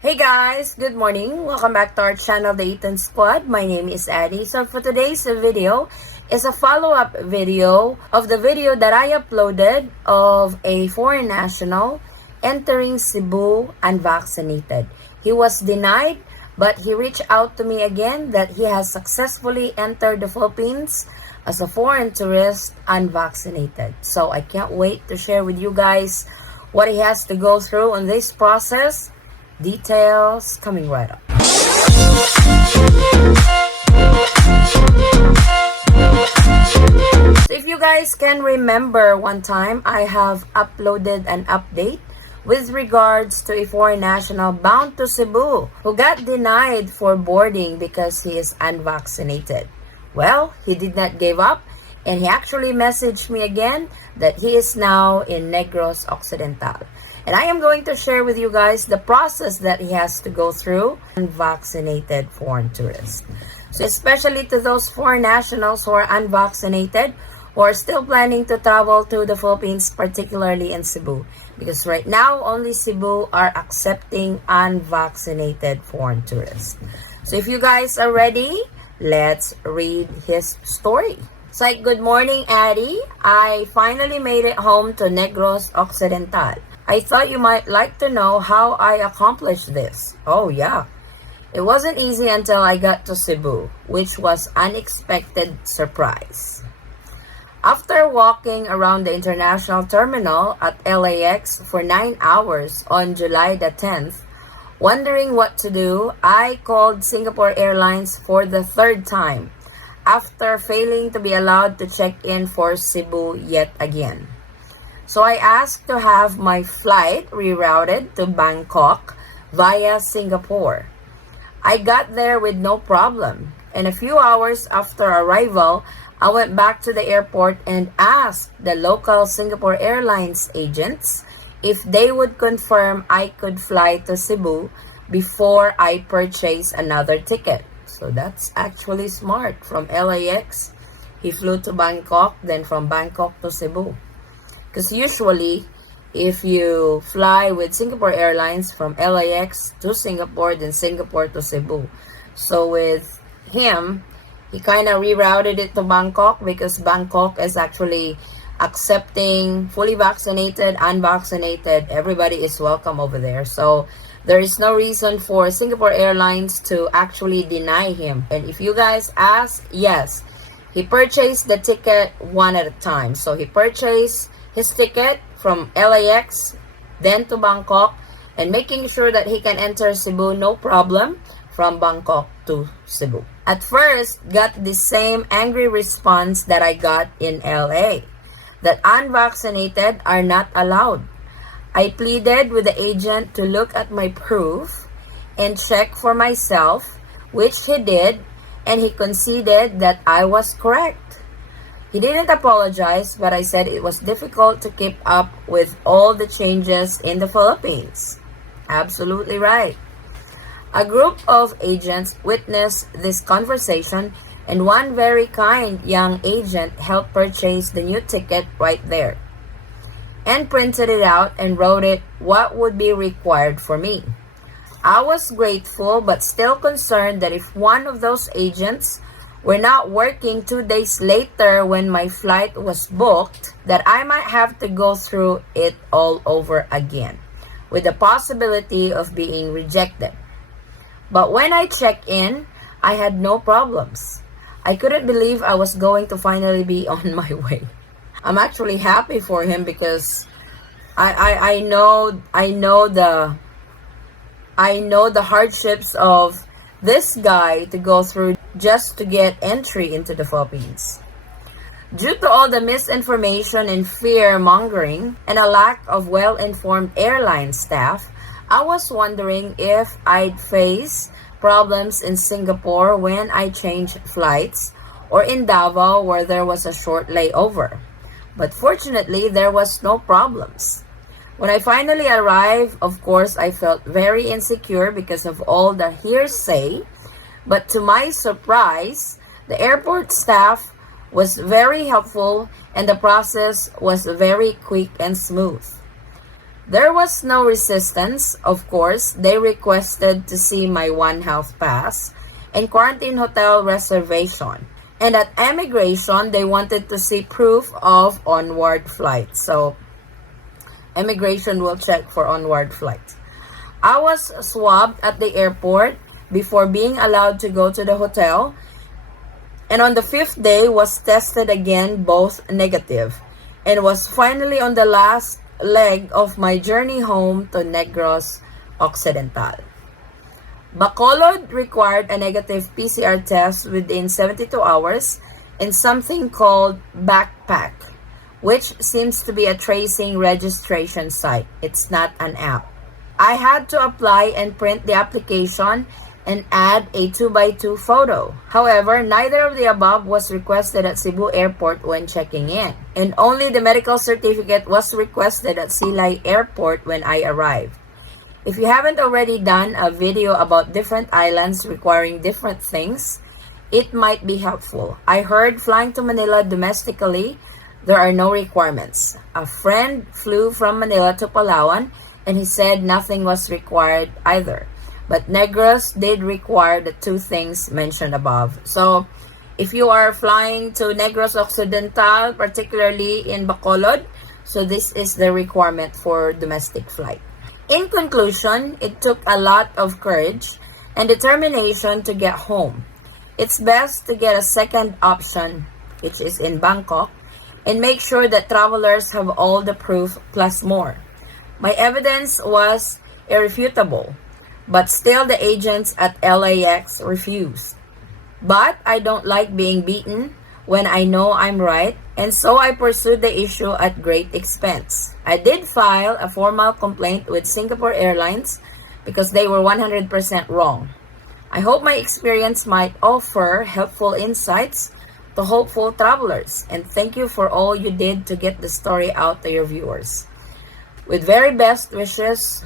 Hey guys, good morning. Welcome back to our channel, the Eaton Squad. My name is Addie. So for today's video is a follow-up video of the video that I uploaded of a foreign national entering Cebu unvaccinated. He was denied, but he reached out to me again that he has successfully entered the Philippines as a foreign tourist unvaccinated. So I can't wait to share with you guys what he has to go through on this process. Details coming right up. So if you guys can remember, one time I have uploaded an update with regards to a foreign national bound to Cebu who got denied for boarding because he is unvaccinated. Well, he did not give up, and he actually messaged me again that he is now in Negros Occidental. And I am going to share with you guys the process that he has to go through, unvaccinated foreign tourists. So especially to those foreign nationals who are unvaccinated, who are still planning to travel to the Philippines, particularly in Cebu. Because right now, only Cebu are accepting unvaccinated foreign tourists. So if you guys are ready, let's read his story. It's like, good morning, Addie. I finally made it home to Negros Occidental. I thought you might like to know how I accomplished this. Oh yeah. It wasn't easy until I got to Cebu, which was unexpected surprise. After walking around the international terminal at LAX for 9 hours on July the 10th, wondering what to do, I called Singapore Airlines for the third time after failing to be allowed to check in for Cebu yet again. So I asked to have my flight rerouted to Bangkok via Singapore. I got there with no problem, and a few hours after arrival, I went back to the airport and asked the local Singapore Airlines agents if they would confirm I could fly to Cebu before I purchase another ticket. So that's actually smart. From LAX, he flew to Bangkok, then from Bangkok to Cebu. Because usually, if you fly with Singapore Airlines from LAX to Singapore, then Singapore to Cebu. So with him, he kind of rerouted it to Bangkok because Bangkok is actually accepting fully vaccinated, unvaccinated. Everybody is welcome over there. So there is no reason for Singapore Airlines to actually deny him. And if you guys ask, yes, he purchased the ticket one at a time. So he purchased his ticket from LAX, then to Bangkok, and making sure that he can enter Cebu no problem from Bangkok to Cebu. At first, got the same angry response that I got in LA, that unvaccinated are not allowed. I pleaded with the agent to look at my proof and check for myself, which he did, and he conceded that I was correct. He didn't apologize, but I said it was difficult to keep up with all the changes in the Philippines. Absolutely right. A group of agents witnessed this conversation, and one very kind young agent helped purchase the new ticket right there and printed it out and wrote it what would be required for me. I was grateful but still concerned that if one of those agents were not working 2 days later when my flight was booked, that I might have to go through it all over again, with the possibility of being rejected. But when I checked in, I had no problems. I couldn't believe I was going to finally be on my way. I'm actually happy for him because I know the hardships of this guy to go through just to get entry into the Philippines. Due to all the misinformation and fear-mongering and a lack of well-informed airline staff, I was wondering if I'd face problems in Singapore when I changed flights or in Davao where there was a short layover. But fortunately, there was no problems. When I finally arrived, of course, I felt very insecure because of all the hearsay. But to my surprise, the airport staff was very helpful and the process was very quick and smooth. There was no resistance, of course. They requested to see my One Health Pass and quarantine hotel reservation. And at immigration, they wanted to see proof of onward flight. So, immigration will check for onward flights. I was swabbed at the airport before being allowed to go to the hotel. And on the 5th day, was tested again, both negative. And was finally on the last leg of my journey home to Negros Occidental. Bacolod required a negative PCR test within 72 hours in something called Backpack, which seems to be a tracing registration site. It's not an app. I had to apply and print the application and add a 2x2 photo. However, neither of the above was requested at Cebu Airport when checking in, and only the medical certificate was requested at Silay Airport when I arrived. If you haven't already done a video about different islands requiring different things, it might be helpful. I heard flying to Manila domestically, there are no requirements. A friend flew from Manila to Palawan and he said nothing was required either. But Negros did require the two things mentioned above. So, if you are flying to Negros Occidental, particularly in Bacolod, so this is the requirement for domestic flight. In conclusion, it took a lot of courage and determination to get home. It's best to get a second option, which is in Bangkok, and make sure that travelers have all the proof plus more. My evidence was irrefutable, but still the agents at LAX refused. But I don't like being beaten when I know I'm right, and so I pursued the issue at great expense. I did file a formal complaint with Singapore Airlines because they were 100% wrong. I hope my experience might offer helpful insights to hopeful travelers, and thank you for all you did to get the story out to your viewers. With very best wishes,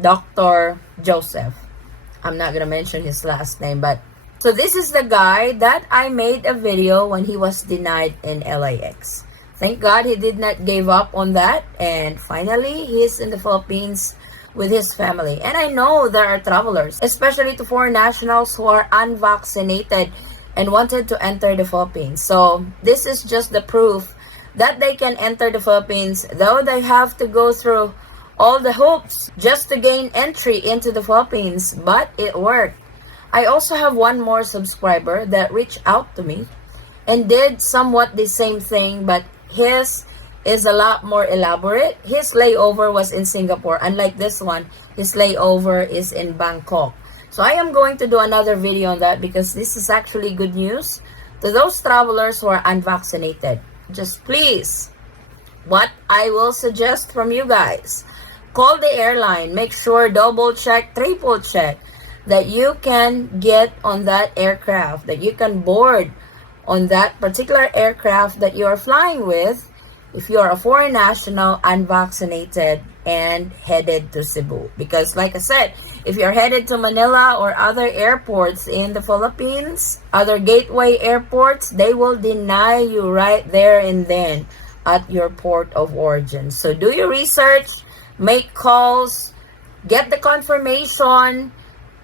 Dr. Joseph. I'm not gonna mention his last name, but so this is the guy that I made a video when he was denied in LAX. Thank God he did not give up on that, and finally he's in the Philippines with his family. And I know there are travelers, especially to foreign nationals who are unvaccinated and wanted to enter the Philippines. So this is just the proof that they can enter the Philippines, though they have to go through all the hoops just to gain entry into the Philippines, but it worked. I also have one more subscriber that reached out to me and did somewhat the same thing, but his is a lot more elaborate. His layover was in Singapore. Unlike this one, his layover is in Bangkok. So I am going to do another video on that because this is actually good news to those travelers who are unvaccinated. Just please, what I will suggest from you guys, call the airline, make sure, double check, triple check that you can get on that aircraft, that you can board on that particular aircraft that you are flying with if you are a foreign national, unvaccinated, and headed to Cebu. Because like I said, if you're headed to Manila or other airports in the Philippines, other gateway airports, they will deny you right there and then at your port of origin. So do your research, make calls, get the confirmation,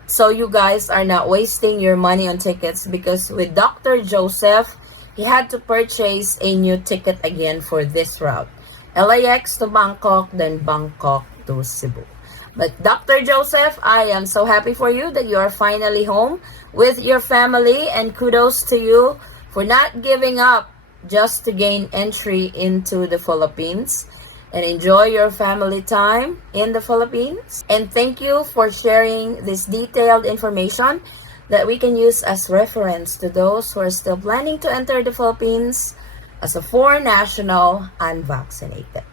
so you guys are not wasting your money on tickets, because with Dr. Joseph, he had to purchase a new ticket again for this route. LAX to Bangkok, then Bangkok to Cebu. But Dr. Joseph, I am so happy for you that you are finally home with your family, and kudos to you for not giving up just to gain entry into the Philippines. And enjoy your family time in the Philippines. And thank you for sharing this detailed information that we can use as reference to those who are still planning to enter the Philippines as a foreign national unvaccinated.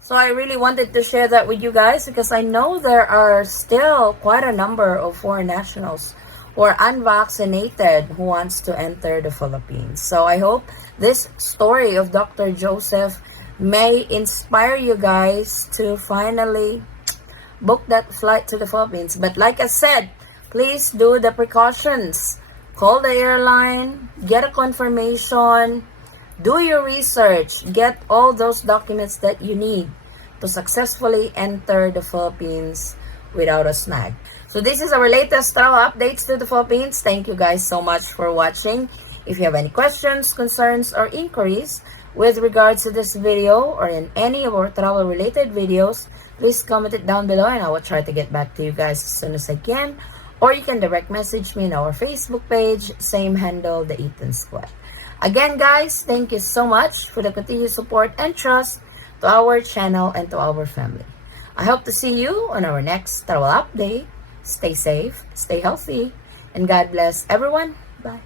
So I really wanted to share that with you guys because I know there are still quite a number of foreign nationals who are unvaccinated who wants to enter the Philippines. So I hope this story of Dr. Joseph may inspire you guys to finally book that flight to the Philippines. But like I said, please do the precautions. Call the airline, get a confirmation, do your research, get all those documents that you need to successfully enter the Philippines without a snag. So this is our latest travel updates to the Philippines. Thank you guys so much for watching. If you have any questions, concerns, or inquiries with regards to this video or in any of our travel related videos, please comment it down below and I will try to get back to you guys as soon as I can. Or you can direct message me in our Facebook page, same handle, the Eaton Squad. Again guys, thank you so much for the continued support and trust to our channel and to our family. I hope to see you on our next travel update. Stay safe, stay healthy, and God bless everyone. Bye.